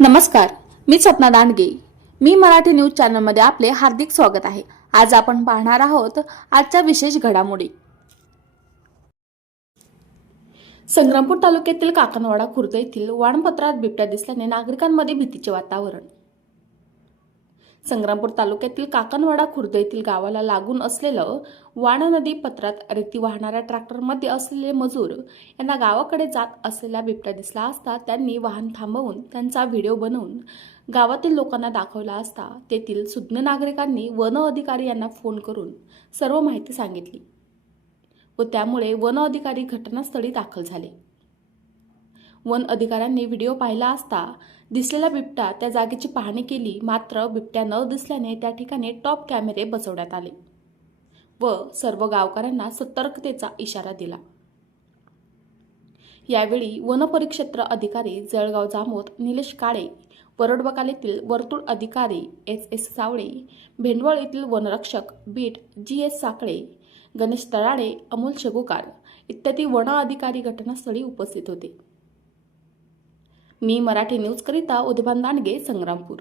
नमस्कार मी सपना दांडगे मी मराठी न्यूज चॅनलमध्ये आपले हार्दिक स्वागत आहे. आज आपण पाहणार आहोत आजच्या विशेष घडामोडी. संग्रामपूर तालुक्यातील काकणवाडा खुर्द येथील वाणपत्रात बिबट्या दिसल्याने नागरिकांमध्ये भीतीचे वातावरण. संग्रामपूर तालुक्यातील काकणवाडा खुर्द येथील गावाला लागून असलेलं वाणा नदी पत्रात रेती वाहणाऱ्या ट्रॅक्टरमध्ये असलेले मजूर यांना गावाकडे जात असलेला बिबट्या दिसला असता त्यांनी वाहन थांबवून त्यांचा व्हिडिओ बनवून गावातील लोकांना दाखवला असता. तेथील सुज्ञ नागरिकांनी वन अधिकारी यांना फोन करून सर्व माहिती सांगितली व त्यामुळे वन अधिकारी घटनास्थळी दाखल झाले. वन अधिकाऱ्यांनी व्हिडिओ पाहिला असता. दिसलेला बिबट्या त्या जागेची पाहणी केली. मात्र बिबट्या न दिसल्याने त्या ठिकाणी टॉप कॅमेरे बसवण्यात आले व सर्व गावकऱ्यांना सतर्कतेचा इशारा दिला. यावेळी वनपरिक्षेत्र अधिकारी जळगाव जामोद निलेश काळे वरडबकालीतील वर्तुळ अधिकारी एस एस सावळे भेंडवळ येथील वनरक्षक beat G S Sakale Ganesh Tarale Amol Shegukar इत्यादी वन अधिकारी घटनास्थळी उपस्थित होते. मी मराठी न्यूजकरिता उद्भान दांडगे संग्रामपूर.